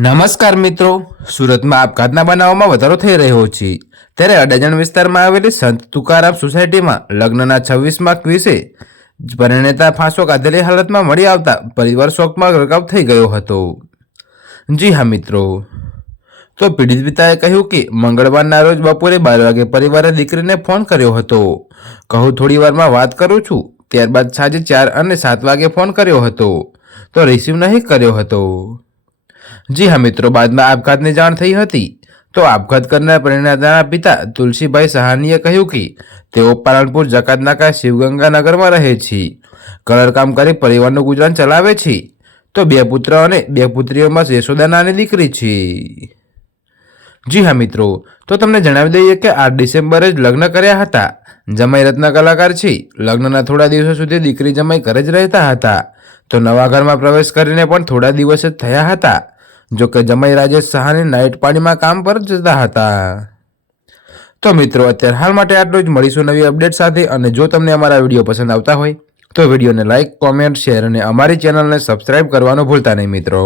નમસ્કાર મિત્રો. સુરતમાં આપઘાતના બનાવોમાં વધારો થઈ રહ્યો છે. ત્યારે અડાજણ વિસ્તારમાં આવેલી સંત તુકારામ સોસાયટીમાં લગ્નના છવ્વીસમાં ક્વિસે પરિણેતા ફાંસો કાઢેલી હાલતમાં મળી આવતા પરિવાર શોકમાં ગરકાવ થઈ ગયો હતો. જી હા, મિત્રો. તો પીડિત પિતાએ કહ્યું કે મંગળવારના રોજ બપોરે બાર વાગે પરિવારે દીકરીને ફોન કર્યો હતો. કહું, થોડી વારમાં વાત કરું છું. ત્યારબાદ સાંજે ચાર અને સાત વાગે ફોન કર્યો હતો. તો રિસીવ નહીં કર્યો હતો. જી હા મિત્રો, બાદમાં આપઘાતની જાણ થઈ હતી. તો આપઘાત કરનાર પરિણાતાના પિતા તુલસીભાઈ સહાનીએ કહ્યું કે તેઓ પાલનપુર, જકાતનાકા શિવગંગા નગરમાં રહે છે. કલરકામ કરી પરિવારનું ગુજરાન ચલાવે છે. તો બે પુત્ર અને બે પુત્રીઓમાં યશોદાનાની દીકરી છે. જી હા મિત્રો, તો તમને જણાવી દઈએ કે આઠ ડિસેમ્બરે જ લગ્ન કર્યા હતા. જમાઈ રત્ન કલાકાર છે. લગ્નના થોડા દિવસો સુધી દીકરી જમાઈ ઘરે જ રહેતા હતા. તો નવા ઘરમાં પ્રવેશ કરીને પણ થોડા દિવસ જ થયા હતા. જો કે જમાઈ રાજેશ સહાની નાઇટ પાણીમાં કામ પર જતા હતા. તો મિત્રો, અત્યારે હાલ માટે આટલું જ. મળીશું નવી અપડેટ સાથે. અને જો તમને અમારા વીડિયો પસંદ આવતા હોય, તો વિડીયોને લાઇક કોમેન્ટ શેર અને અમારી ચેનલને સબસ્ક્રાઇબ કરવાનું ભૂલતા નહીં મિત્રો.